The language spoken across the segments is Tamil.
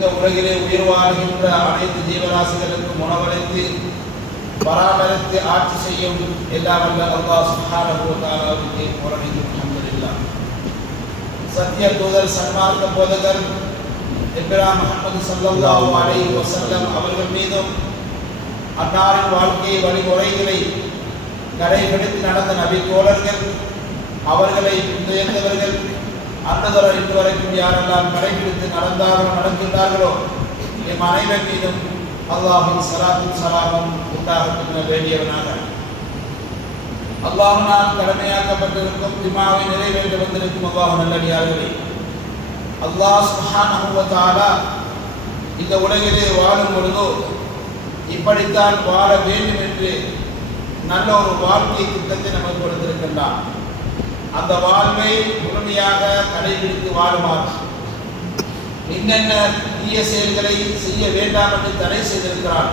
இந்த உலகிலே உயிர் வாழ்கின்ற அனைத்து ஜீவராசிகளுக்கும் உணவளித்து பராமரித்து ஆட்சி செய்யும் எல்லாம் வல்ல அல்லாஹ் சுப்ஹானஹு வ தஆலாவுக்கு சத்திய தூதர் சன்மார்க்க போதகர் இப்ராஹிம் முகமது ஸல்லல்லாஹு அலைஹி வஸல்லம் அவர்கள் மீதும் அன்னாரின் வாழ்க்கை வழிமுறைகளை கடைபிடித்து நடந்த நபி தோழர்கள் அவர்களை பின்துயர்ந்தவர்கள் அன்னதர இன்று வரைக்கும் யாரெல்லாம் கடைபிடித்து நடந்தார்களோ நடக்கின்றார்களோ என் அனைவர் மீதும் அல்லாஹின் சலாத்தும் சலாமும் உண்டாகப்பட வேண்டியவனாக. அல்லாஹனால் கடமையாக்கப்பட்டிருக்கும் திமாவை நிறைவேற்ற வந்திருக்கும் அல்லாஹ் நல்லடியார்களே. அல்லாஹ் சுப்ஹானஹு இந்த உலகிலே வாழும் பொழுதோ இப்படித்தான் வாழ வேண்டும் என்று நல்ல ஒரு வாழ்க்கை திட்டத்தை நமக்கு கொடுத்திருக்கின்றான். அந்த வாழ்வை முழுமையாக கடைபிடித்து வாழுமாறு. என்னென்ன தீய செயல்களை செய்ய வேண்டாம் என்று தடை செய்திருக்கிறார்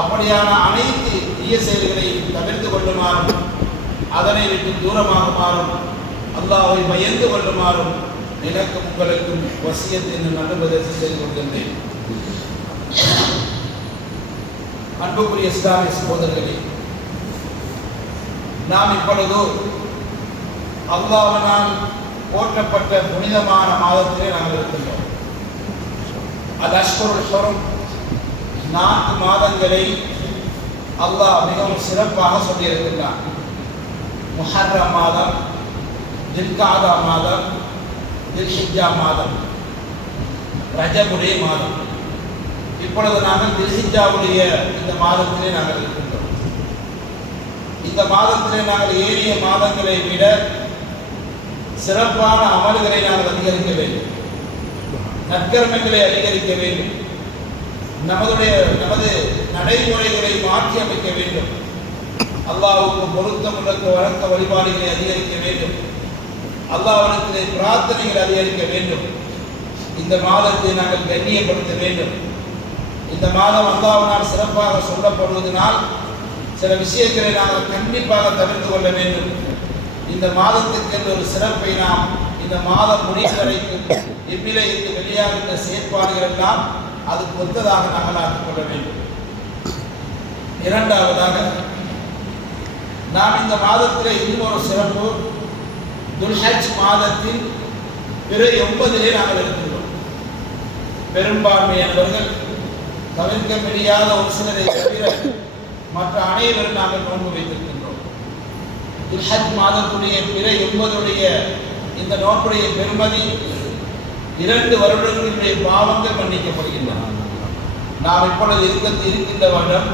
அப்படியான அனைத்து தீய செயல்களை தவிர்த்து கொள்ளுமாறும் அதனை விட்டு தூரமாகுமாறும் அல்லாவை பயந்து கொள்ளுமாறும் எனக்கும் உங்களுக்கும் வசியத்தின் நல்ல உபதேசம் செய்து கொள்கின்றேன் அன்புக்குரிய இஸ்லாமிய சகோதரர்களே நாம் இப்பொழுது அல்லாஹ்வினால் போற்றப்பட்ட புனிதமான மாதத்திலே நாங்கள் இருக்கின்றோம். அது அஷ்கருள் நான்கு மாதங்களை அல்லாஹ் மிகவும் சிறப்பாக சொல்லியிருக்கின்றான். முஹர்ர மாதம் தில்காதா மாதம் தில்ஹிஜா மாதம் ரஜமுடைய மாதம். இப்பொழுது நாங்கள் தில்ஹிஜாவுடைய இந்த மாதத்திலே நாங்கள் இருக்கின்றோம். இந்த மாதத்திலே நாங்கள் ஏறிய மாதங்களை விட சிறப்பான அமல்களை நாங்கள் அதிகரிக்க வேண்டும். நற்கர்மங்களை அதிகரிக்க வேண்டும். நமதுடைய நமது நடைமுறைகளை மாற்றி அமைக்க வேண்டும். அல்லாஹ்வுக்கு பொருத்தமுள்ள வழக்க வழிபாடுகளை அதிகரிக்க வேண்டும். அல்லாவுக்கு பிரார்த்தனைகளை அதிகரிக்க வேண்டும். இந்த மாதத்தை நாங்கள் கண்ணியப்படுத்த வேண்டும். இந்த மாதம் அல்லாவினால் சிறப்பாக சொல்லப்படுவதனால் சில விஷயங்களை நாங்கள் கண்டிப்பாக தவிர்த்து கொள்ள வேண்டும். இந்த மாதத்திற்கு ஒரு சிறப்பை நாம் இந்த மாதம் முடிவு வரைக்கும் இவ்விலை வெளியாகின்ற செயற்பாடுகள் எல்லாம் அதுக்கு ஒத்ததாக நகலாக்கிக் கொள்ள வேண்டும். இரண்டாவதாக நாம் இந்த மாதத்தில் இன்னொரு சிறப்பு துல்ஹஜ் மாதத்தில் பிற ஒன்பதிலே நாங்கள் இருக்கின்றோம் பெரும்பான்மையானவர்கள் தவிர்க்க முடியாத ஒரு சிலரை தவிர மற்ற அனைவரும் நாங்கள் நோன்பு வைத்திருக்கிறோம். துல்ஹஜ் மாதத்துடைய பிற எண்பதுடைய இந்த நோக்குடைய பெருமதி இரண்டு வருடங்களுடைய பாவங்கள் மன்னிக்கப்படுகின்றன. நாம் இப்பொழுது இருக்க இருக்கின்ற வருடம்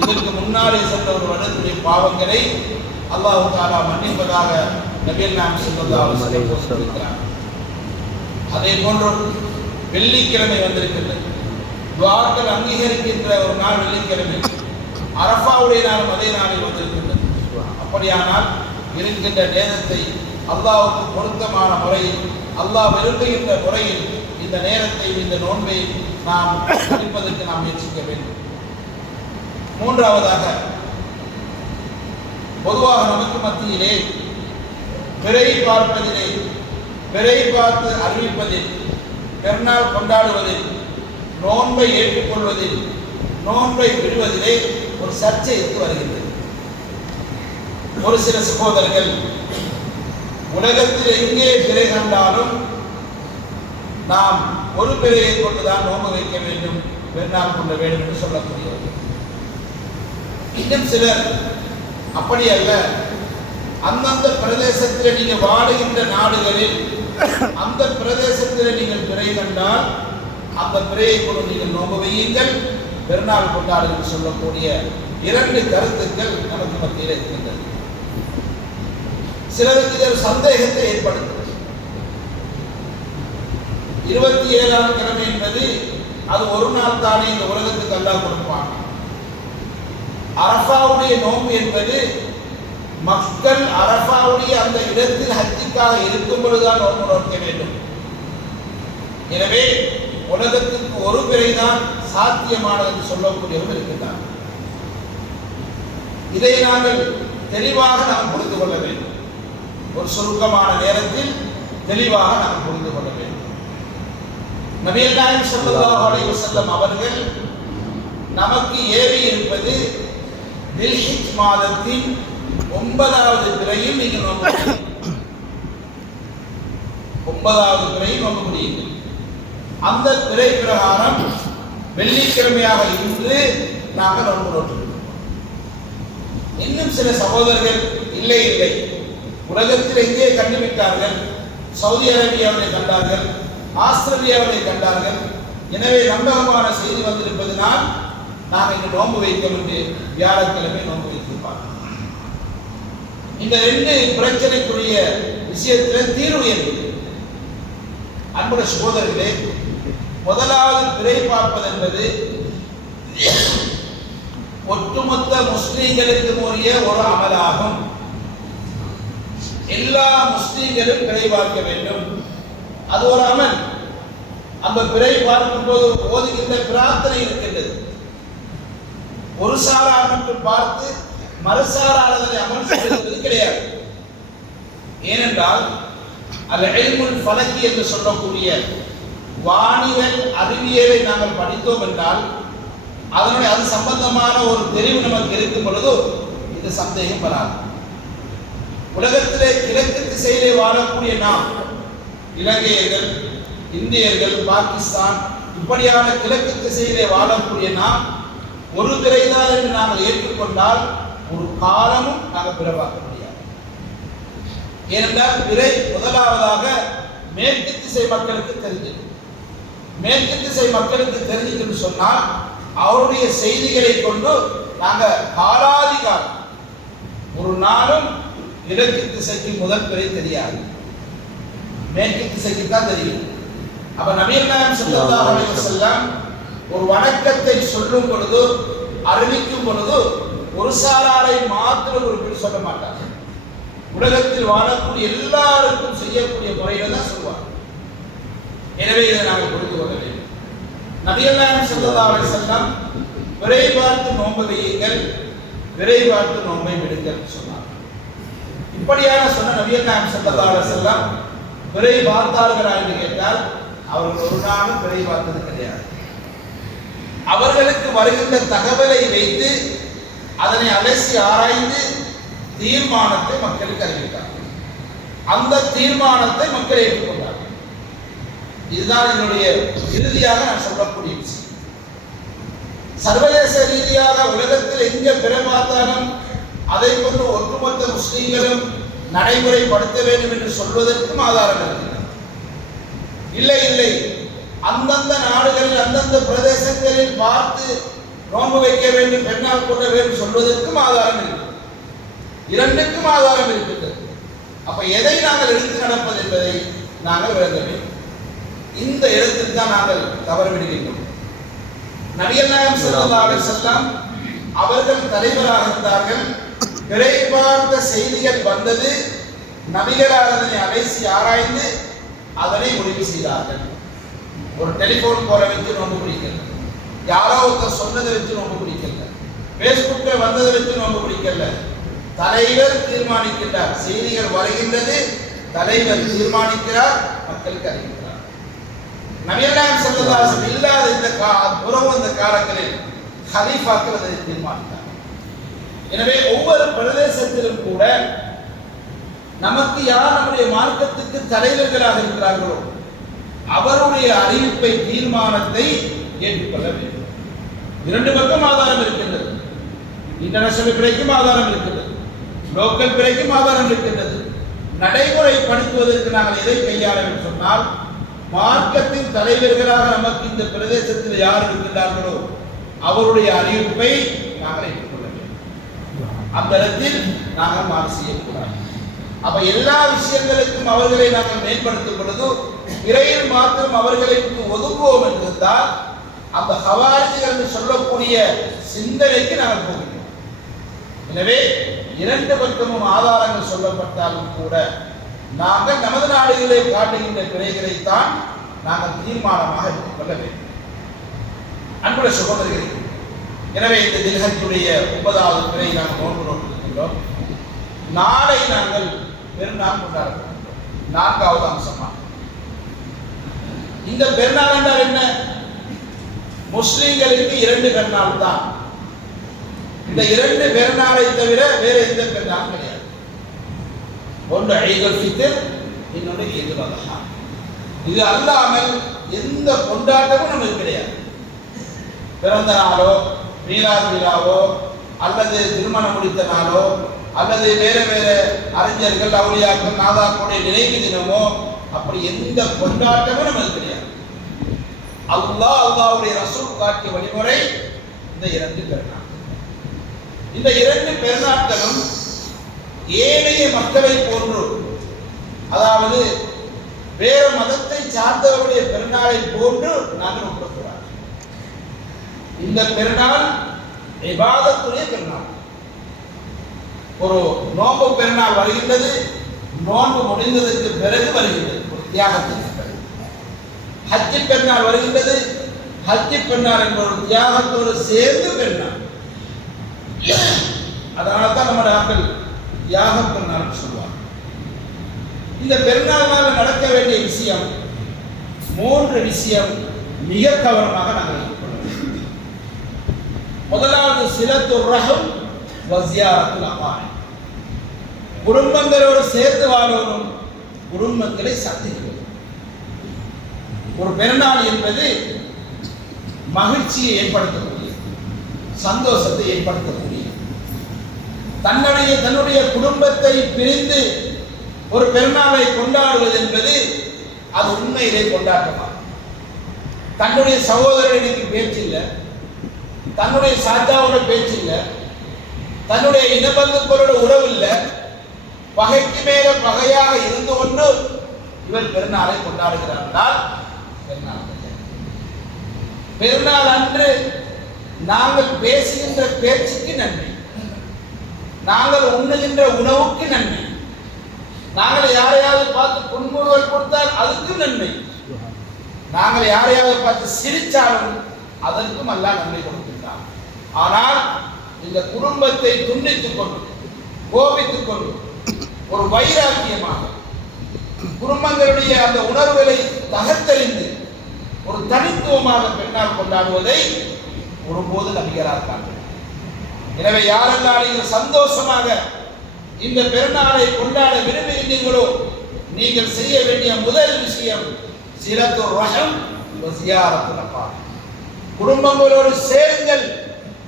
இதற்கு முன்னாலே சென்ற ஒரு வருடத்துடைய பாவங்களை அல்லாஹு தாலா மன்னிப்பதாக நபியல் நாம் சொல்வதாக அதே போன்று வெள்ளிக்கிழமை வந்திருக்கின்றது. துவார்கள் அங்கீகரிக்கின்ற ஒரு நாள் வெள்ளிக்கிழமை. அரபாவுடைய நாளும் அதே நாளில் வந்திருக்கிறது அப்படியானால் இருக்கின்ற நேரத்தை அல்லாவுக்கு பொருத்தமான முறையில் அல்லாஹ் விரும்புகின்ற முறையில் இந்த நேரத்தை இந்த நோன்பை நாம் கழிப்பதற்கு நாம் முயற்சிக்க வேண்டும். மூன்றாவதாக பொதுவாக நமக்கு மத்தியிலே பிறை பார்ப்பதிலே பிறை பார்த்து அறிவிப்பதில் பெருநாள் கொண்டாடுவதில் நோன்பை ஏற்றுக்கொள்வதில் நோன்பை விடுவதிலே ஒரு சர்ச்சை இருந்து வருகிறது. ஒரு சில சகோதரர்கள் உலகத்தில் எங்கே பிறை கண்டாலும் நாம் ஒரு பிறையை கொண்டுதான் நோம்பு வைக்க வேண்டும் பெருநாள் கொள்ள வேண்டும் என்று சொல்லக்கூடியவர்கள். இன்னும் சிலர் அப்படி அல்ல. அந்தந்த பிரதேசத்தில் நீங்கள் வாடுகின்ற நாடுகளில் அந்த பிரதேசத்தில் நீங்கள் பிறை கண்டால் அந்த பிறையை கொண்டு நீங்கள் நோம்பு வையுங்கள் பெருநாள் கொண்டாடு என்று சொல்லக்கூடிய இரண்டு கருத்துக்கள் நமக்கு மத்தியில் இருக்கின்றன. சிலருக்கு இது ஒரு சந்தேகத்தை ஏற்படுத்தும். இருபத்தி ஏழாம் கிழமை என்பது அது ஒரு நாள் தானே இந்த உலகத்துக்கு அல்லா கொடுப்பான். அரசாவுடைய நோன்பு என்பது மக்கள் அரசாவுடைய அந்த இடத்தில் ஹத்திக்காக இருக்கும் பொழுதுதான் நோன்பு நோக்க வேண்டும். எனவே உலகத்துக்கு ஒரு பிறைதான் சாத்தியமானது என்று சொல்லக்கூடியவர்கள் இருக்கின்றார் இதை நாங்கள் தெளிவாக நாம் புரிந்து கொள்ள வேண்டும். ஒரு சுருக்கமான நேரத்தில் தெளிவாக நாம் புரிந்து கொள்ள வேண்டும். நபிகள் நாயகம் ஸல்லல்லாஹு அலைஹி வஸல்லம் அவர்கள் நமக்கு ஏறி இருப்பது தில்ஹிஜ் மாதத்தின் ஒன்பதாவது பிறையில் நீங்கள் நோக்க ஒன்பதாவது பிறையில் நோக்க முடியுங்கள் அந்த பிறை பிரகாரம் வெள்ளிக்கிழமையாக இருந்து நாங்கள் நோன்பு இன்னும் சில சகோதரர்கள் இல்லை இல்லை. உலகத்தில் எங்கே கண்டுவிட்டார்கள் சவுதி அரேபியாவை கண்டார்கள் ஆஸ்திரேலியாவினை கண்டார்கள். எனவே நம்பகமான செய்தி வந்திருப்பதனால் நாம் இங்கு நோன்பு வைக்க என்று வியாழக்கிழமை நோன்பு வைத்திருப்பார்கள் இந்த ரெண்டு பிரச்சனைக்குரிய விஷயத்தில் தீர்வு என்பது அன்புடைய சகோதரர்களே முதலாவது பிறை பார்ப்பது என்பது ஒட்டுமொத்த முஸ்லீம்களுக்கு உரிய ஒரு அமலாகும். எல்லா முஸ்லீம்களும் பிறை பார்க்க வேண்டும். அது ஒரு அமல். அந்த பிறை பார்க்கும் போது ஓதுகின்ற பிரார்த்தனை இருக்கின்றது. ஒரு சாரார் மட்டும் பார்த்து மறுசாராளர்களை அமல் செய்வது கிடையாது. ஏனென்றால் அது எழுமுள் ஃபலக்கி என்று சொல்லக்கூடிய வானியல் அறிவியலை நாங்கள் படித்தோம் என்றால் அதனுடைய அது சம்பந்தமான ஒரு தெரிவு நமக்கு இருக்கும் பொழுது இது சந்தேகம் வராது. உலகத்திலே கிழக்கு திசையிலே வாழக்கூடிய நாம் இலங்கையர்கள் இந்தியர்கள் பாகிஸ்தான் இப்படியான கிழக்கு திசையிலே வாழக்கூடிய நாம் ஒரு திரைதான் என்று நாங்கள் ஏற்றுக்கொண்டால் ஒரு காலமும் நாங்கள் பிறவாக்க முடியாது. ஏனென்றால் பிறை முதலாவதாக மேற்கு திசை மக்களுக்கு தெரிஞ்சது. மேற்கு திசை மக்களுக்கு தெரிஞ்சதுன்னு சொன்னால் அவருடைய செய்திகளை கொண்டு நாங்கள் காலாதிகாரம் ஒரு நாளும் கிழக்கு திசைக்கு முதல் பிறை தெரியாது. மேற்கு திசைக்கு தான் தெரியும். அப்ப ஸல்லல்லாஹு அலைஹி வஸல்லம் ஒரு வணக்கத்தை சொல்லும் பொழுது அறிவிக்கும் பொழுது ஒரு சாராரை மாத்திரம் ஒரு சொல்ல மாட்டார் உலகத்தில் வாழக்கூடிய எல்லாருக்கும் செய்யக்கூடிய முறையில தான் சொல்லுவார் எனவே இதை நாங்கள் புரிந்து கொள்ள வேண்டும். நாயம் ஸல்லல்லாஹு அலைஹி வஸல்லம் விரை பார்த்து நோன்பு வையுங்கள் விரை பார்த்து நோன்பை விடுங்கள். இப்படியான சொன்ன நபிகள் நாயம் ஸல்லல்லாஹு பிறை பார்த்தார்களா என்று கேட்டால் அவர்கள் ஒரு நாளும் பிறை பார்த்தது கிடையாது. அவர்களுக்கு வருகின்ற தகவலை வைத்து அதனை அலசி ஆராய்ந்து தீர்மானத்தை மக்களுக்கு அறிவித்தார்கள். அந்த தீர்மானத்தை மக்கள் ஏற்றுக்கொண்டார்கள். இதுதான் என்னுடைய இறுதியாக நான் சொல்லக்கூடிய விஷயம். சர்வதேச ரீதியாக உலகத்தில் எங்க பிற பார்த்தாலும் அதை கொண்டு ஒட்டுமொத்த முஸ்லீம்களும் நடைமுறைப்படுத்த வேண்டும் என்று சொல்வதற்கும் ஆதாரம் இருக்கிறது இல்லை இல்லை. அந்தந்த நாடுகளில் அந்தந்த பிரதேசங்களில் பார்த்து நோன்பு வைக்க வேண்டும் பெண்ணால் கொள்ள வேண்டும் சொல்வதற்கும் ஆதாரம் இருக்கிறது இரண்டுக்கும் ஆதாரம் இருக்கின்றது. அப்ப எதை நாங்கள் எடுத்து நடப்பது என்பதை நாங்கள் விளங்க வேண்டும். இந்த இடத்தில் தான் நாங்கள் தவறு விடுகின்றோம் நபிகள் நாயகம் செல்லாம் அவர்கள் தலைவராக இருந்தார்கள். பிழைபார்ந்த செய்திகள் வந்தது நபிகளார் அதனை அலைசி ஆராய்ந்து அதனை முடிவு செய்தார்கள். ஒரு டெலிபோன் போற வச்சு நோம்பு பிடிக்கல. யாரோ ஒருத்தர் சொன்னதை வச்சு நோம்பு பிடிக்கல. பேஸ்புக்ல வந்ததை வச்சு நோம்பு பிடிக்கல. தலைவர் தீர்மானிக்கின்றார். செய்திகள் வருகின்றது தலைவர் தீர்மானிக்கிறார் மக்களுக்கு அறிவிக்கிறார். நபியல்லாம் செல்லதாசம் இல்லாத இந்த கா உறவு அந்த காலங்களில் ஹலீஃபாக்கள் அதை தீர்மானித்தார் எனவே ஒவ்வொரு பிரதேசத்திலும் கூட நமக்கு யார் நம்முடைய மார்க்கத்துக்கு தலைவர்களாக இருக்கிறார்களோ அவருடைய அறிவிப்பை தீர்மானத்தை ஏற்றுக்கொள்ள வேண்டும். இரண்டு பக்கம் ஆதாரம் இருக்கின்றது. இன்டர்நேஷனல் பிழைக்கும் ஆதாரம் இருக்கின்றது. லோக்கல் பிழைக்கும் ஆதாரம் இருக்கின்றது. நடைமுறைப்படுத்துவதற்கு நாங்கள் எதை கையாள வேண்டும் சொன்னால் மார்க்கத்தின் தலைவர்களாக நமக்கு இந்த பிரதேசத்தில் யார் இருக்கின்றார்களோ அவருடைய அறிவிப்பை நாங்கள் ஏற்றுக்கொள்ள அந்த இடத்தில் நாங்கள் மாறு செய்யக்கூடாது. அப்ப எல்லா விஷயங்களுக்கும் அவர்களை நாங்கள் மேம்படுத்தும் பொழுது இறையில் மாத்திரம் அவர்களுக்கு ஒதுக்குவோம் என்றிருந்தால் அந்த ஹவாரிஜிகள் என்று சொல்லக்கூடிய சிந்தனைக்கு நாங்கள் போகிறோம் எனவே இரண்டு பக்கமும் ஆதாரங்கள் சொல்லப்பட்டாலும் கூட நாங்கள் நமது நாடுகளை காட்டுகின்ற பிழைகளைத்தான் நாங்கள் தீர்மானமாக எடுத்துக்கொள்ள வேண்டும். அன்புடைய சகோதரிகளே எனவே இந்த தில்ஹத்துடைய ஒன்பதாவது பிறை நாங்கள் நோன்பு நோக்கிருக்கின்றோம் நாளை நாங்கள் பெருநாள் கொண்டாட நான்காவது அம்சமா இந்த பெருநாள் என்றால் என்ன? முஸ்லிம்களுக்கு இரண்டு பெருநாள் தான். இந்த இரண்டு பெருநாளை தவிர வேற எந்த பெருநாள் கிடையாது. ஒன்று ஐதல் ஃபித்ர் இன்னொன்று ஈதுல் இது அல்லாமல் எந்த கொண்டாட்டமும் நமக்கு கிடையாது. பிறந்த நாளோ மீலாது விழாவோ அல்லது திருமணம் முடித்த நாளோ அல்லது வேறு வேறு அறிஞர்கள் அவுளியாக்கள் நாதாக்களுடைய நினைவு தினமோ அப்படி எந்த கொண்டாட்டமும் நமக்கு கிடையாது. அல்லாஹ் அல்லாவுடைய ரசூல் காட்டிய வழிமுறை இந்த இரண்டு பெருநாள் இந்த இரண்டு பெருநாட்களும் ஏனைய மக்களை போன்று அதாவது வேறு மதத்தை சார்ந்தவருடைய பெருநாளை போன்று நாங்கள் இந்த பெருநாள் விவாதத்துடைய பெருநாள். ஒரு நோன்பு பெருநாள் வருகின்றது நோன்பு முடிந்ததற்கு பிறகு வருகின்றது ஒரு தியாகத்திற்கு பிறகு ஹஜ்ஜி பெருநாள் வருகின்றது ஹஜ்ஜி பெருநாள் என்ற ஒரு தியாகத்தோடு சேர்ந்து பெருநாள். அதனால தான் நம்ம நாங்கள் தியாக பெருநாள் சொல்லுவாங்க. இந்த பெருநாள் நடக்க வேண்டிய விஷயம் மூன்று விஷயம் மிக கவனமாக நாங்கள் முதலாவது சிலத்து ரகம் வசியாரத்தில் அபாயம் குடும்பங்களோடு சேர்த்து வாழணும் குடும்பங்களை சந்திக்கிறது ஒரு பெருநாள் என்பது மகிழ்ச்சியை ஏற்படுத்தக்கூடிய சந்தோஷத்தை ஏற்படுத்தக்கூடிய தன்னுடைய தன்னுடைய குடும்பத்தை பிரிந்து ஒரு பெருநாளை கொண்டாடுவது என்பது அது உண்மையிலே கொண்டாட்டமா தன்னுடைய சகோதரனுக்கு பேச்சு இல்லை. தன்னுடைய சாஜாவோட பேச்சு இல்லை தன்னுடைய இனபந்துக்களோட உறவு இல்லை பகைக்கு மேல பகையாக இருந்து கொண்டு இவர் பெருநாளை கொண்டாடுகிறார் என்றால் பெருநாள் பெருநாள் அன்று நாங்கள் பேசுகின்ற பேச்சுக்கு நன்றி. நாங்கள் உண்ணுகின்ற உணவுக்கு நன்மை நாங்கள் யாரையாவது பார்த்து புன்முறுவல் கொடுத்தால் அதுக்கு நன்மை நாங்கள் யாரையாவது பார்த்து சிரிச்சாலும் அதற்கும் எல்லாம் நன்மை கொடுக்கும் ஆனால் இந்த குடும்பத்தை துண்டித்துக் கொண்டு கோபித்துக் கொண்டு ஒரு வைராக்கியமாக குடும்பங்களுடைய அந்த உணர்வுகளை தகர்த்தறிந்து ஒரு தனித்துவமாக பெண்ணால் கொண்டாடுவதை ஒருபோது நபிகராக எனவே யாரெல்லாம் நீங்கள் சந்தோஷமாக இந்த பெருநாளை கொண்டாட விரும்புகின்றீர்களோ நீங்கள் செய்ய வேண்டிய முதல் விஷயம் சிலத்து ரகம் குடும்பங்களோடு சேருங்கள்.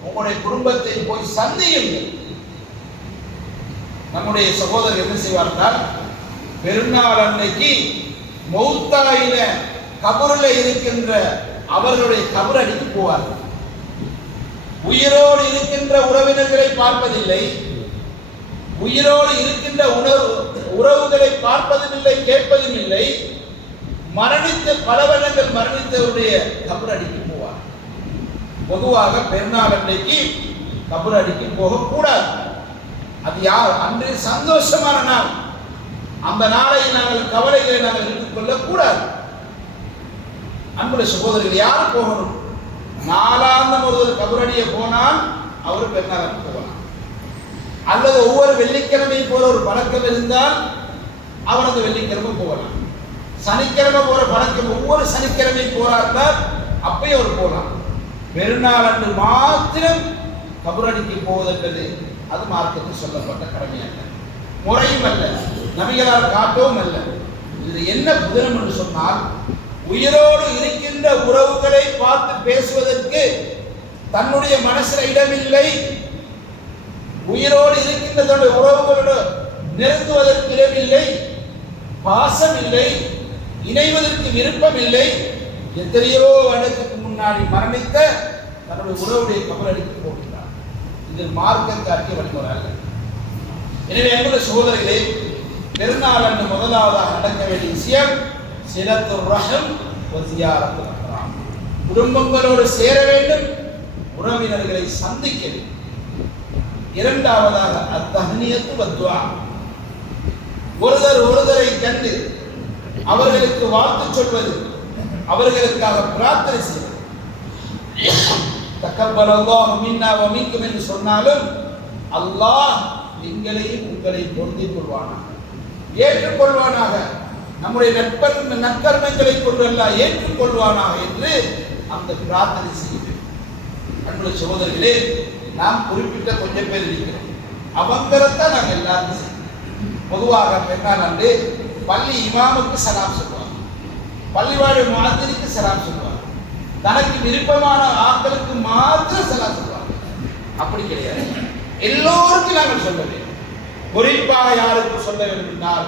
உங்களுடைய குடும்பத்தை போய் சந்தியுங்கள். நம்முடைய சகோதரர் என்ன செய்வார்கள் பெருநாள் அன்னைக்கு மௌத்தாயில கபருல இருக்கின்ற அவர்களுடைய கபரடிக்கு போவார்கள் உயிரோடு இருக்கின்ற உறவினர்களை பார்ப்பதில்லை. உயிரோடு இருக்கின்ற உணர்வு உறவுகளை பார்ப்பதும் இல்லை கேட்பதும் இல்லை மரணித்த பல வருடங்கள் மரணித்தவருடைய கபர் அடிக்கும். பொதுவாக பெருநாள் அன்னைக்கு கபர் அடிக்கு போகக்கூடாது. அது யார்? அன்று சந்தோஷமான நாள். அந்த நாளை நாங்கள் கவலைகளை நாங்கள் எடுத்துக்கொள்ள கூடாது அன்புடைய சகோதரர்கள் யார் போகணும்? நாலாந்தம் ஒருவர் கபரடிய போனால் அவர் பெருநாள் போகலாம். அல்லது ஒவ்வொரு வெள்ளிக்கிழமை போல ஒரு பழக்கம் இருந்தால் அவர் அந்த வெள்ளிக்கிழமை போகலாம். சனிக்கிழமை போற பழக்கம் ஒவ்வொரு சனிக்கிழமை போறாருன்னா அப்பயும் அவர் போகலாம். பெருநாள் அன்று மாத்திரம் கபுரடிக்கு போவதென்பது அது மார்க்கத்தில் சொல்லப்பட்ட கடமையல்ல. முறையும் அல்ல நபிகளால் காட்டவும் அல்ல. இது என்ன புதினம் என்று சொன்னால் உயிரோடு இருக்கின்ற உறவுகளை பார்த்து பேசுவதற்கு தன்னுடைய மனசில் இடமில்லை. உயிரோடு இருக்கின்ற தன்னுடைய உறவுகளோடு நெருங்குவதற்கு இடமில்லை. பாசம் இல்லை இணைவதற்கு விருப்பம் இல்லை எத்தனையோ வருடத்துக்கு முன்னாடி மரணித்த தன்னுடைய உறவுடைய கபலடிக்கு போகின்றார். இது மார்க்கத்தை காட்டிய வழிமுறை அல்ல. எனவே அன்புள்ள சகோதரர்களே பெருநாள் அன்று முதலாவதாக நடக்க வேண்டிய விஷயம் சிலத்து ரகம் வசியாரத்து குடும்பங்களோடு சேர வேண்டும் உறவினர்களை சந்திக்க வேண்டும். இரண்டாவதாக அத்தகனியத்து வத்வா ஒருவர் ஒருவரை கண்டு அவர்களுக்கு வாழ்த்து சொல்வது அவர்களுக்காக பிரார்த்தனை செய்வது. தக்கபல் அல்லாஹ் மின்னா வ மின்கும் என்று சொன்னாலும் அல்லாஹ் எங்களையும் உங்களையும் பொருந்திக் கொள்வானாக. ஏற்றுக்கொள்வானாக. நம்முடைய நட்பர் நற்கர்மங்களை கொண்டு எல்லாம் ஏற்றுக்கொள்வானாக என்று அந்த பிரார்த்தனை செய்கிறேன் அன்பு சகோதரர்களே நாம் குறிப்பிட்ட கொஞ்சம் பேர் இருக்கிறோம். அவங்களைத்தான் நாங்கள் எல்லாரும் செய்யணும் பொதுவாக பெண்ணால் அன்று பள்ளி இமாமுக்கு சலாம் சொல்லுவாங்க. பள்ளிவாடு மாதிரிக்கு சலாம் சொல்லுவாங்க. தனக்கு விருப்பமான ஆட்களுக்கு மாத்திரம் சலாம் சொல்லுவாங்க அப்படி கிடையாது. எல்லோருக்கும் நாங்கள் சொல்ல வேண்டும். குறிப்பாக யாருக்கு சொல்ல வேண்டும் என்றால்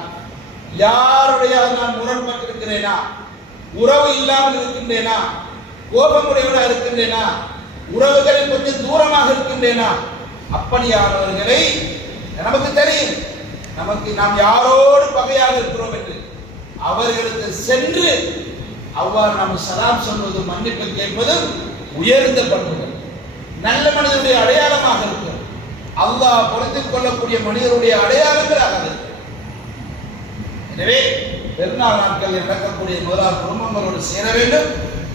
யாருடைய நான் முரண்பட்டிருக்கிறேனா உறவு இல்லாமல் இருக்கின்றேனா? கோபமுடையவராக இருக்கின்றேனா? உறவுகளில் கொஞ்சம் தூரமாக இருக்கின்றேனா? அப்படியானவர்களை நமக்கு தெரியும். நமக்கு நாம் யாரோடு பகையாக இருக்கிறோம் என்று. அவர்களுக்கு சென்று அவ்வாறு நாம் சலாம் சொல்வது மன்னிப்பு கேட்பதும் உயர்ந்த பண்புகள். நல்ல மனிதனுடைய அடையாளமாக இருக்கிறது. அல்லாஹ் பொறுத்துக் கொள்ளக்கூடிய மனிதனுடைய அடையாளங்களாக எனவே பெருநாள் நாட்களில் நடக்கக்கூடிய முதலாவது குடும்பங்களோடு சேர வேண்டும்.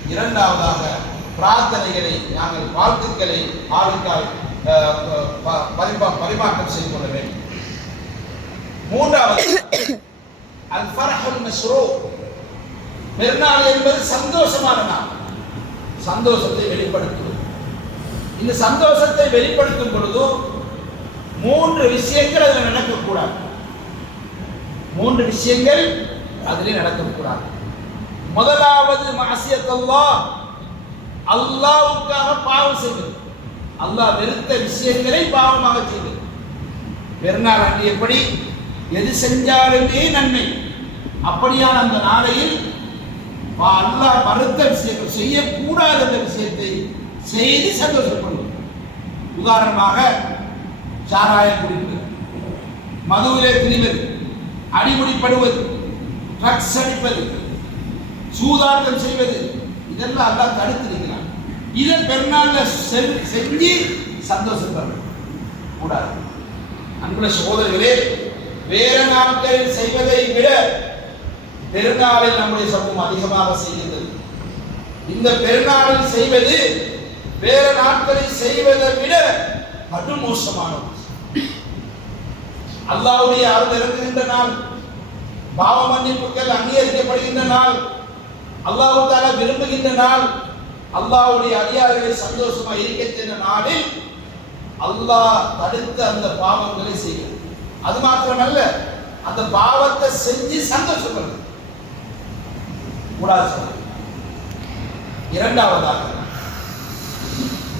இரண்டாவதாக பிரார்த்தனைகளை நாங்கள் வாழ்த்துக்களை ஆளுக்கால் அஹ், பரிமா பரிமாற்றம் செய்து கொள்ள வேண்டும். மூன்றாவது அல் ஃபர்ஹுல் மஸ்ரூ பெருநாள் என்பது சந்தோஷமான நாள். சந்தோஷத்தை வெளிப்படுத்துவது இந்த சந்தோஷத்தை வெளிப்படுத்தும் பொழுது மூன்று விஷயங்கள் அதில் நடக்கக்கூடாது. மூன்று விஷயங்கள் அதிலே நடக்கக்கூடாது. முதலாவது மாசியத்தல்லா. அல்லாவுக்காக பாவம் செய்வது. அல்லாஹ் வெறுத்த விஷயங்களை பாவமாக செய்வது. பெருநாள் அன்று எப்படி? எது செஞ்சாலுமே நன்மை. அப்படியான அந்த நாளையில் அல்லாஹ் மறுத்த விஷயங்கள் செய்யக்கூடாத அந்த விஷயத்தை செய்து சந்தோஷப்படுவது உதாரணமாக சாராயம் குடிப்பது மதுவிலே திரிவது அடிமுடிப்படுவது ட்ரக்ஸ் அடிப்பது சூதாட்டம் செய்வது இதெல்லாம் அல்லாஹ் தடுத்திருக்கிறான் இதை பெருநாள்ல செஞ்சு சந்தோஷப்பட கூடாது. அன்புள்ள சகோதரர்களே வேற நாட்களில் செய்வதை விட பெருநாளில் நம்முடைய சமூகம் அதிகமாக செய்கின்றது. இந்த பெருநாளில் செய்வது வேற நாட்களில் செய்வதை விட கடு மோசமானது. அல்லாஹ்வுடைய அருள் இறங்குகின்ற நாள் பாவ மன்னிப்புகள் அங்கீகரிக்கப்படுகின்ற நாள் அல்லாஹ் விரும்புகின்ற நாள் அல்லாவுடைய அதிகாரிகளை சந்தோஷமா இருக்க நாளில் அல்லாஹ் தடுத்த அந்த பாவங்களை செய்கிறது. அது மாத்திரமல்ல அந்த பாவத்தை செஞ்சு சந்தோஷப்படுது கூடாது இரண்டாவதாக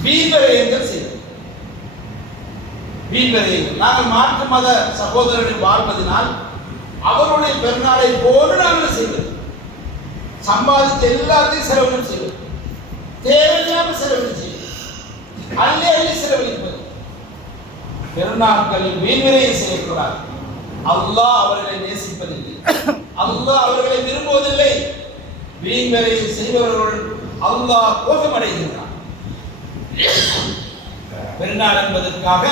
வீண்வரையங்கள் செய்தல். வீண்வரையங்கள் நாங்கள் மாற்று மத சகோதரர்கள் வாழ்வதனால் அவருடைய பெருநாளை போன்று நாங்கள் செய்வது சம்பாதித்த எல்லாத்தையும் செலவினம் செய்வது தேவையில்லாமல் செலவினம் செய்வோம் அள்ளி அள்ளி செலவழிப்பது பெருநாட்களில் வீண்விரையை செய்யக்கூடாது. அல்லாஹ் அவர்களை நேசிப்பதில்லை. அல்லாஹ் அவர்களை விரும்புவதில்லை. வீண்விரையை செய்பவர்கள் அல்லாஹ் கோபமடைகின்றான் பெருநாள் என்பதற்காக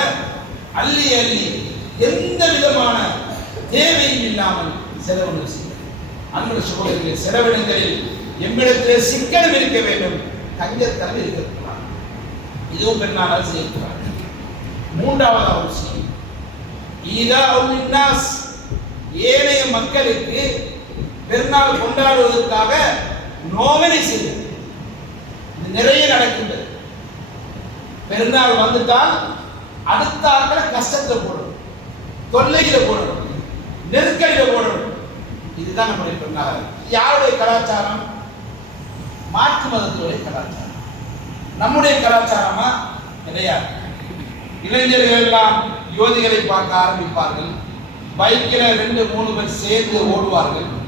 அள்ளி அள்ளி எந்த விதமான தேவையும் இல்லாமல் செலவினம் செய்வது அன்பு சகோதரர்களே செலவினங்களில் எம்மிடத்திலே சிக்கனம் இருக்க வேண்டும். கஞ்சத்தனம் இருக்கக்கூடாது. இதுவும் பெருநாளால் செய்யக்கூடாது மூன்றாவது அவசியம் ஈதா உன்னாஸ் ஏனைய மக்களுக்கு பெருநாள் கொண்டாடுவதற்காக நோவனை செய்வது நிறைய நடக்கின்றது. பெருநாள் வந்துட்டால் அடுத்த ஆட்களை கஷ்டத்தை போடணும். தொல்லைகளை போடணும். நெருக்கடியில போடணும். இதுதான் நம்முடைய பெருநாள். யாருடைய கலாச்சாரம்? மாற்று மதத்துடைய கலாச்சாரம். நம்முடைய கலாச்சாரமா? கிடையாது இளைஞர்கள் எல்லாம் யோதிகளை பார்க்க ஆரம்பிப்பார்கள். பைக்கில் ரெண்டு மூணு பேர் சேர்ந்து ஓடுவார்கள்.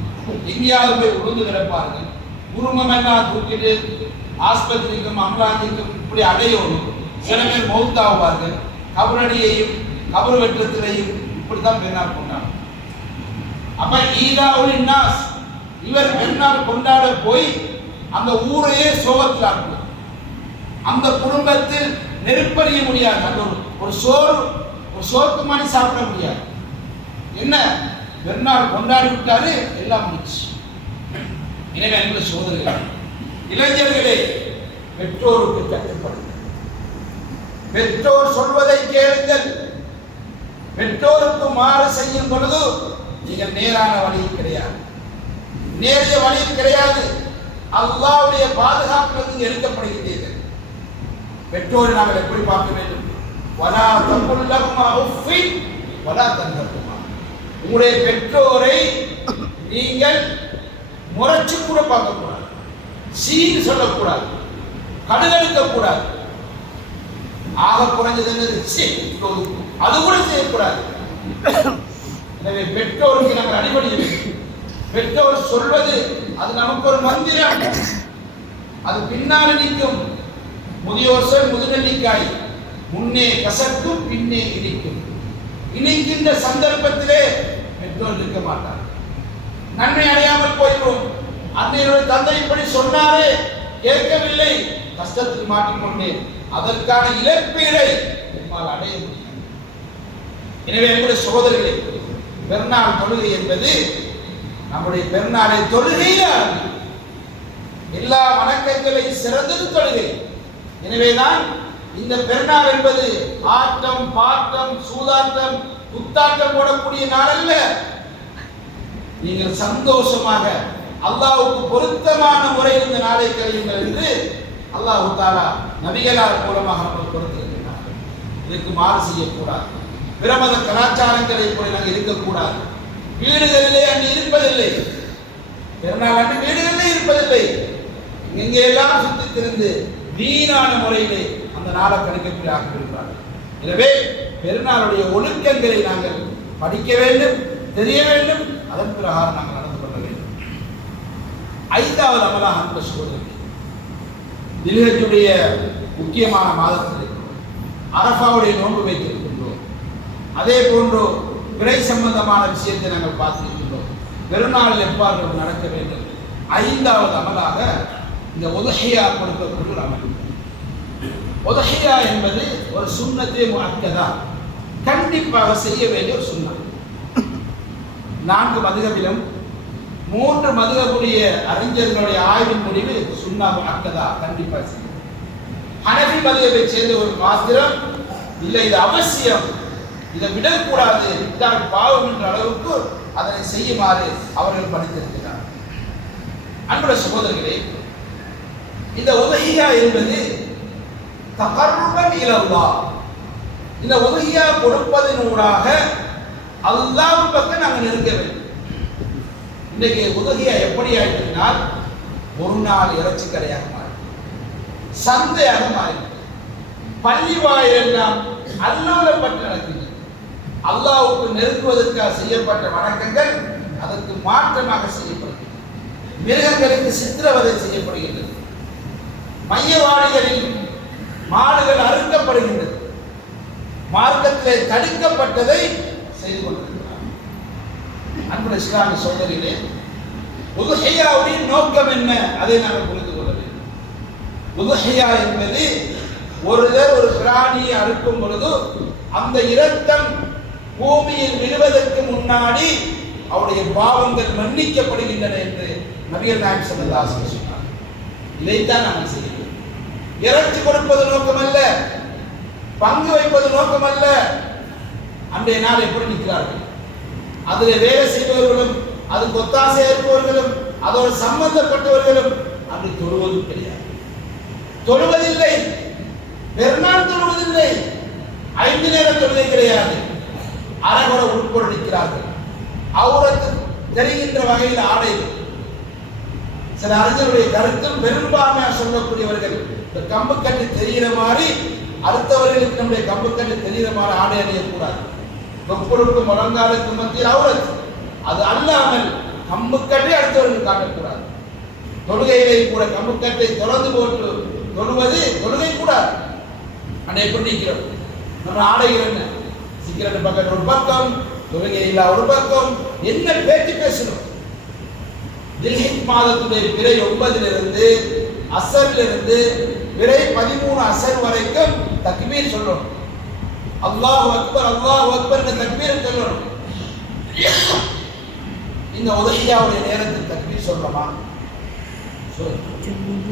எங்கேயாவது போய் உளுந்து கிடப்பார்கள் குடும்பம் தூக்கிட்டு ஆஸ்பத்திரிக்கும் அம்ராஞ்சிக்கும் இப்படி அடையோடும் சில பேர் மௌத்தாகுவார்கள் கபரடியையும் கபர் வெற்றத்திலையும் இப்படித்தான் பெருநாள் கொண்டாடும். அப்ப ஈதாவுல் இன்னாஸ் இவர் பெருநாள் கொண்டாட போய் அந்த ஊரையே சோகத்தில் ஆக்குவார். அந்த குடும்பத்தில் நெருப்பறிய முடியாது. அந்த ஒரு சோறு ஒரு சோத்து மாதிரி சாப்பிட முடியாது. என்ன? பெருநாள் கொண்டாடி விட்டாரு எல்லாம் முடிச்சு. எனவே அன்பு சோதனைகள் இளைஞர்களே பெற்றோருக்கு கட்டுப்படுங்கள் பெற்றோர் சொல்வதை கேளுங்கள். பெற்றோருக்கு மாறு செய்யும் பொழுது நீங்கள் நேரான வழி கிடையாது. நேரிய வழி கிடையாது. அல்லாவுடைய பாதுகாப்பிலிருந்து எடுக்கப்படுகின்றீர்கள். பெற்றோரை நாங்கள் எப்படி பார்க்க வேண்டும்? வலா தப்புல்லகுமா உஃபின் வலா தங்கப்புமா உங்களுடைய பெற்றோரை நீங்கள் முறைச்சு கூட பார்க்கக்கூடாது சீன் சொல்லக்கூடாது. கடுகடுக்க கூடாது ஆக குறைஞ்சது என்னது? அது கூட செய்யக்கூடாது. எனவே பெற்றோருக்கு நாங்கள் அடிபடி பெற்றோர் சொல்வது அது நமக்கு ஒரு மந்திரம். அது பின்னால் நிற்கும். முதியோர் சொல் முதுநெல்லிக்காய் முன்னே கசக்கும் பின்னே இனிக்கும் இணைக்கின்ற சந்தர்ப்பத்திலே பெற்றோர் இருக்க மாட்டார். நன்மை அடையாமல் போய்விடும். என்னுடைய தந்தை இப்படி சொன்னாரே கேட்கவில்லை. கஷ்டத்தில் மாட்டிக்கொண்டேன். அதற்கான இழப்பீடை என்னால் அடைய முடியும் எனவே என்னுடைய சகோதரர்களே பெருநாள் தொழுகை என்பது நம்முடைய பெருநாளை தொழுகையில எல்லா வணக்கங்களை சிறந்தது தொழுகை. எனவேதான் இந்த பெருநாள் என்பது ஆட்டம் பாட்டம் சூதாட்டம் குத்தாட்டம் போடக்கூடிய நாள் அல்ல நீங்கள் சந்தோஷமாக அல்லாவுக்கு பொருத்தமான முறையில் இந்த நாளை கழியுங்கள் என்று அல்லாஹ் தாரா நபிகளார் மூலமாக நமக்கு கொடுத்திருக்கிறார் இதுக்கு மாறு செய்யக்கூடாது. பிரமத கலாச்சாரங்களை போய் நாங்கள் இருக்கக்கூடாது. வீடுகளிலே அங்கு இருப்பதில்லை. பிறநாள் அன்று வீடுகளிலே இருப்பதில்லை. எங்கே எல்லாம் சுத்தி திருந்து வீணான முறையிலே அந்த நாளை கணிக்கக்கூடிய ஆக்கியிருக்கிறார்கள் எனவே பெருநாளுடைய ஒழுக்கங்களை நாங்கள் படிக்க வேண்டும் தெரிய வேண்டும். அதன் பிரகாரம் நாங்கள் நடந்து கொள்ள வேண்டும். ஐந்தாவது அமலாக அன்பு சகோதரர்கள் தில்ஹஜுடைய முக்கியமான மாதத்தில் அரஃபாவுடைய நோன்பு வைத்திருக்கின்றோம். அதே போன்று பிறை சம்பந்தமான விஷயத்தை நாங்கள் பார்த்திருக்கின்றோம். பெருநாள் எவ்வாறு நடக்க வேண்டும்? ஐந்தாவது அமலாக இந்த உதகையா கொடுக்கக்கூடிய அமல். உதகையா என்பது ஒரு சுண்ணத்தே முஅக்கதா. கண்டிப்பாக செய்ய வேண்டிய ஒரு சுண்ணம் நான்கு மதுகவிலும் மூன்று மதுகபுடைய அறிஞர்களுடைய ஆய்வின் முடிவு சுண்ணா முஅக்கதா. கண்டிப்பாக செய்யும் ஹனபி மதுகவை சேர்ந்த ஒரு மாத்திரம் இல்லை இது அவசியம். இதை விடக்கூடாது. விட்டால் பாவம் என்ற அளவுக்கு அதனை செய்யுமாறு அவர்கள் படித்திருக்கிறார் அன்புடைய சகோதரர்களே இந்த உதகியா என்பது தகர்வன் இலல்லா. இந்த உதவியா கொடுப்பதனூடாக அல்லாஹ் பக்கம் நாங்கள் நெருங்க வேண்டும். இன்றைக்கு உதவியா எப்படி ஆயிட்டுனால் ஒரு நாள் இறைச்சி கடையாக மாறி சந்தையாக மாறி பள்ளி வாயிலெல்லாம் அல்லோலப்பட்டு நடக்கின்றன அல்லாவுக்கு நெருங்குவதற்காக செய்யப்பட்ட வணக்கங்கள் அதற்கு மாற்றமாக செய்யப்படுகிறது மிருகங்களுக்கு சித்திரவதை செய்யப்படுகின்றது. மையவாடிகளில் மாடுகள் அறுக்கப்படுகின்றது. மார்க்கத்திலே தடுக்கப்பட்டதை செய்து கொண்டிருக்கிறார் அன்புள்ள இஸ்லாமிய சோதரிலே உதுஹையாவுடைய நோக்கம் என்ன? அதை நாங்கள் புரிந்து கொள்ள வேண்டும். உதுஹையா என்பது ஒருவர் ஒரு பிராணியை அறுக்கும் பொழுது அந்த இரத்தம் பூமியில் விழுவதற்கு முன்னாடி அவருடைய பாவங்கள் மன்னிக்கப்படுகின்றன என்று நபிகள் நாயகம் ஸல்லல்லாஹு சொன்னார் இதைத்தான் நாங்கள் செய்ய இறைச்சி கொடுப்பது நோக்கமல்ல. பங்கு வைப்பது நோக்கமல்ல. அன்றைய நாள் எப்படி நிற்கிறார்கள்? அதில் வேலை செய்பவர்களும் அது கொத்தாசை இருப்பவர்களும் அதோடு சம்பந்தப்பட்டவர்களும் அப்படி தொழுவதும் கிடையாது. தொழுவதில்லை. பெருநாள் தொழுவதில்லை. ஐந்து நேர தொழுகை கிடையாது. அறகுற உட்பட நிற்கிறார்கள். அவருக்கு தெரிகின்ற வகையில் ஆடைகள். சில அறிஞருடைய கருத்தும் பெரும்பான்மையாக சொல்லக்கூடியவர்கள் இந்த கம்புக்கட்டு தெரிகிற மாதிரி அடுத்தவர்களுக்கு நம்முடைய கம்புக்கட்டு தெரிகிற மாதிரி ஆடை அணியக்கூடாது. தொப்புளுக்கும் முழங்காலுக்கும் மத்தியில் அவரது அது அல்லாமல் கம்புக்கட்டை அடுத்தவர்களுக்கு காட்டக்கூடாது. தொழுகையிலே கூட கம்புக்கட்டை தொடர்ந்து போட்டு தொழுவது தொழுகை கூடாது அன்னை எப்படி நம்ம ஆடைகள் என்ன? சிகரெட் பக்கம் ஒரு பக்கம் தொழுகை இல்லா ஒரு பக்கம். என்ன பேச்சு பேசணும்? தில்ஹித் மாதத்துடைய பிறை ஒன்பதிலிருந்து அசரிலிருந்து விரை பதிமூணு அசர் வரைக்கும் தக்பீர் சொல்லணும். அல்லாஹ் அக்பர் அல்லாஹ் அக்பர் என்ற தக்பீர் சொல்லணும். இந்த உதவியாவுடைய நேரத்தில் தக்பீர் சொல்றோமா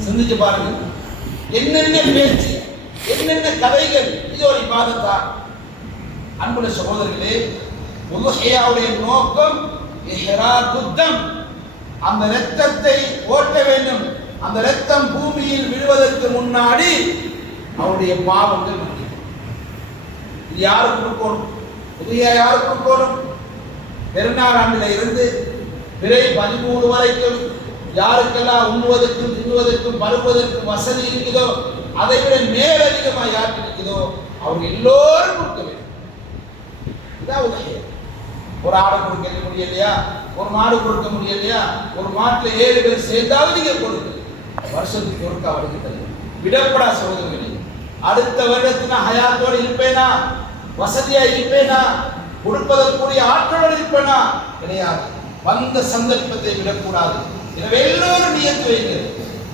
சிந்திச்சு பாருங்க. என்னென்ன பேச்சு என்னென்ன கதைகள் இது ஒரு பாதத்தா அன்புள்ள சகோதரர்களே உலகையாவுடைய நோக்கம் அந்த இரத்தத்தை ஓட்ட வேண்டும். அந்த ரத்தம் பூமியில் விழுவதற்கு முன்னாடி அவருடைய பாவங்கள் இது யாருக்கு கொடுக்கணும்? புதிய யாருக்கு கொடுக்கணும்? பெருநாள் ஆண்டில் இருந்து பிறை பதிமூணு வரைக்கும் யாருக்கெல்லாம் உண்ணுவதற்கும் தின்னுவதற்கும் பருவதற்கும் வசதி இருக்குதோ அதை விட மேலதிகமாக யாருக்கு இருக்குதோ அவங்க எல்லோரும் கொடுக்க வேண்டும். இதான் உதயம் ஒரு ஆடை கொடுக்க முடியலையா? ஒரு மாடு கொடுக்க முடியலையா? ஒரு மாட்டுல ஏழு பேர் சேர்ந்தாவது நீங்க கொடுங்க. வருஷத்துக்கு ஒருக்கா வருகிறது விடப்படா சகோதரர்களே அடுத்த வருடத்தின ஹயாத்தோடு இருப்பேனா? வசதியா இருப்பேனா? கொடுப்பதற்குரிய ஆற்றலோடு இருப்பேனா? கிடையாது. வந்த சந்தர்ப்பத்தை விடக்கூடாது. எனவே எல்லோரும் நியத்து வைங்க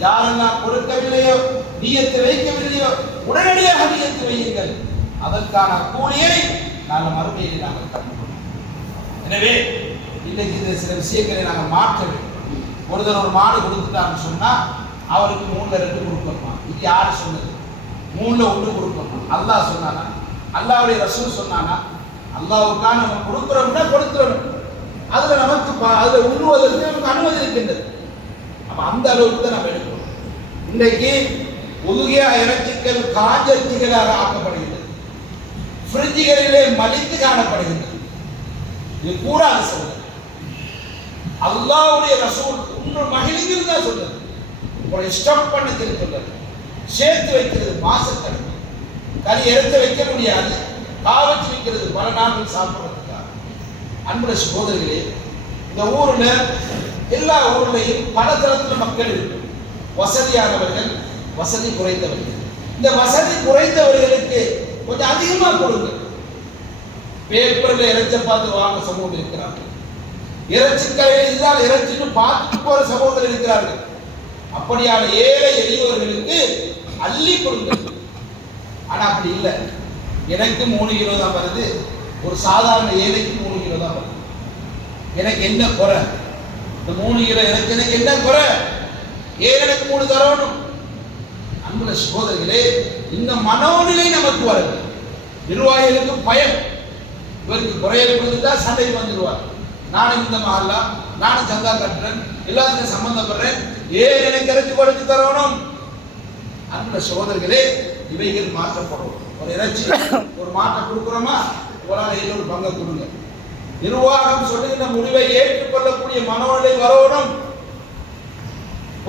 யாரெல்லாம் கொடுக்கவில்லையோ நியத்து வைக்கவில்லையோ உடனடியாக நியத்து வையுங்கள். அதற்கான கூலியை நாங்கள் மறுமையை நாங்கள் கண்டுள்ளோம் எனவே இன்னைக்கு இந்த சில விஷயங்களை நாங்கள் மாற்ற வேண்டும். ஒருத்தர் ஒரு மாடு கொடுத்துட்டான்னு சொன்னா அவருக்கு மூணுல ரெண்டு கொடுக்கணுமா? இது யாரு சொன்னது? மூணுல ஒன்று கொடுக்கணுமா? அல்லாஹ் சொன்னானா? அல்லாவுடைய ரசூல் சொன்னானா? அல்லாவுக்கான நம்ம கொடுக்குறோம்னா கொடுத்துறோம் அதுல நமக்கு அதுல உண்ணுவதற்கு நமக்கு அனுமதி இருக்கின்றது. அப்ப அந்த அளவுக்கு தான் நம்ம எடுக்கணும் இன்றைக்கு உதுகியா இறைச்சிகள் காஞ்சரிச்சிகளாக ஆக்கப்படுகின்றது. ஃப்ரிட்ஜுகளிலே மலித்து காணப்படுகின்றது. இது கூடாது சொல்றது அல்லாவுடைய ரசூல் உங்கள் மகிழ்ச்சியில் தான் சொல்றது உங்களை ஸ்டாப் பண்ண சொல்லி சேர்த்து வைக்கிறது மாசக்கணக்கு. கறி எடுத்து வைக்க முடியாது. காவச்சு வைக்கிறது பல நாட்கள் சாப்பிட்றதுக்காக. அன்புடைய சகோதரிகளே இந்த ஊரில் எல்லா ஊர்லையும் பல தரத்தில் மக்கள் இருக்கு. வசதியானவர்கள் வசதி குறைந்தவர்கள். இந்த வசதி குறைந்தவர்களுக்கு கொஞ்சம் அதிகமாக கொடுங்க. பேப்பரில் இறைச்ச பார்த்து வாங்க சமூகம் இருக்கிறார்கள் இறைச்சி கடையில் இருந்தால் இறைச்சின்னு பார்த்துட்டு போகிற சகோதரர் இருக்கிறார்கள். அப்படியான ஏழை எளியவர்களுக்கு அள்ளி கொடுங்கள் ஆனா அப்படி இல்லை. எனக்கு மூணு கிலோ தான் வருது. ஒரு சாதாரண ஏழைக்கு மூணு கிலோ தான் வருது. எனக்கு என்ன குறை? இந்த மூணு கிலோ எனக்கு எனக்கு என்ன குறை? ஏன் எனக்கு மூணு தரணும்? அன்புல சகோதரர்களே இந்த மனோநிலை நமக்கு வருது. நிர்வாகிகளுக்கு பயம். இவருக்கு குறையல் கொடுத்துட்டா சண்டைக்கு வந்துடுவார் நானும் இந்த மகல்லா நானும் சந்தா கட்டுறேன் எல்லாத்துக்கும் சம்மந்தப்படுறேன். ஏன் எனக்கு இறைச்சி குறைச்சு தரணும்? அன்புள்ள சகோதரர்களே இவைகள் மாற்றப்படும். ஒரு இறைச்சி ஒரு மாட்டை கொடுக்குறோமா? ஆள் ஏழு ஒரு பங்கை கொடுங்க. நிர்வாகம் சொல்லுகின்ற முடிவை ஏற்றுக்கொள்ளக்கூடிய மனோநிலை வரணும்.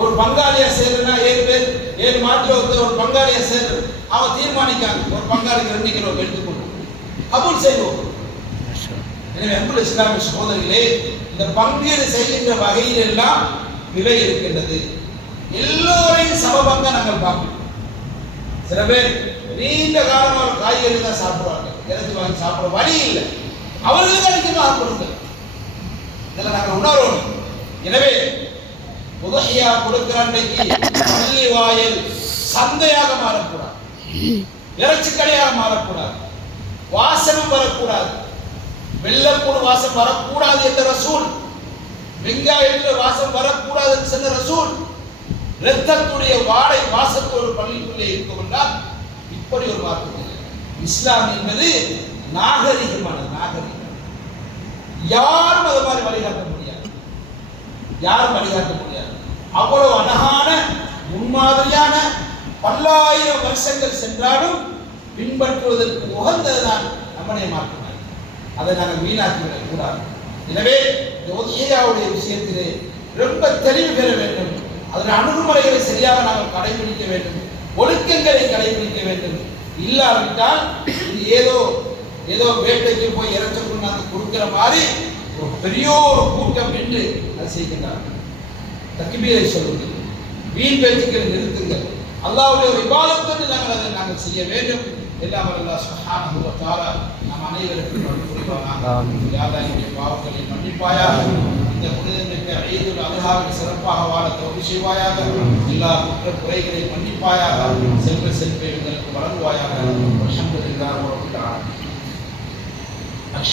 ஒரு பங்காளியா சேர்றா ஏழு பேர் ஏழு மாட்டுல ஒருத்தர் ஒரு பங்காளியா சேர்றது அவன் தீர்மானிக்காங்க. ஒரு பங்காளிக்கு ரெண்டு கிலோ எடுத்துக்கொள்ளும் கபூல் செய்வோம். எனவே அன்புள்ள இஸ்லாமிய சகோதரிகளே இந்த பங்கீடு செய்கின்ற வகையில் நிலை இருக்கின்றது. எல்லோரையும் சமபங்க நாங்கள் பார்க்கணும் சில பேர் நீண்ட காலமாக காய்கறி தான் சாப்பிடுவாங்க. இறைச்சி வாங்கி சாப்பிட வழி இல்லை. அவர்களுக்கு அதிகமாக கொடுங்க இதில் நாங்கள் உணர்வோம். எனவே உதகையா கொடுக்கிற அன்னைக்கு பள்ளி வாயில் சந்தையாக மாறக்கூடாது. இறைச்சி கடையாக மாறக்கூடாது. வாசனம் வரக்கூடாது. வெள்ளக்கூடு வாசம் வரக்கூடாது என்ற ரசூல் வெங்காயத்தில் வாசம் வரக்கூடாதுன்னு சொன்ன ரசூல் ரத்தத்துடைய வாடை வாசத்தோடு பள்ளிக்குள்ளே இருக்கும் என்றால் இப்படி ஒரு வார்த்தை இஸ்லாம் என்பது நாகரிகமான நாகரிகம். யாரும் அது மாதிரி வழிகாட்ட முடியாது. யாரும் வழிகாட்ட முடியாது. அவ்வளவு அழகான முன்மாதிரியான பல்லாயிரம் வருஷங்கள் சென்றாலும் பின்பற்றுவதற்கு உகந்ததுதான் நம்முடைய மார்க்கம் அதை நாங்கள் வீணாக்கிவிடக் கூடாது. எனவே இந்த விஷயத்திலே ரொம்ப தெளிவு பெற வேண்டும். அதில் அணுகுமுறைகளை சரியாக நாங்கள் கடைபிடிக்க வேண்டும். ஒழுக்கங்களை கடைபிடிக்க வேண்டும். இல்லாவிட்டால் இது ஏதோ ஏதோ வேட்டைக்கு போய் இறைச்ச கொண்டாந்து கொடுக்கிற மாதிரி ஒரு பெரிய ஒரு கூட்டம் என்று அது செய்கின்றார்கள் தக்கிபீரை சொல்லுங்கள். வீண் பேச்சுக்களை நிறுத்துங்கள். அல்லாவுடைய ஒரு விவாதத்தை நாங்கள் அதை நாங்கள் செய்ய வேண்டும். எல்லாம் அல்லாஹ் சுப்ஹானஹு வ தஆலா நம் அனைவருக்கும் அருள் புரிவானாக. ஆமீன். யா அல்லாஹ் எங்களுடைய பாவங்களை மன்னிப்பாயாக இந்த புனிதமிக்க ஈதுல் அல்ஹாவை சிறப்பாக வாழ தௌஃபீக் செய்வாயாக. எல்லா குற்ற குறைகளை மன்னிப்பாயாக. செல்வ செல்வ எங்களுக்கு வழங்குவாயாக. அல்ஹம்துலில்லாஹி ரப்பில் ஆலமீன். அல்ஹம்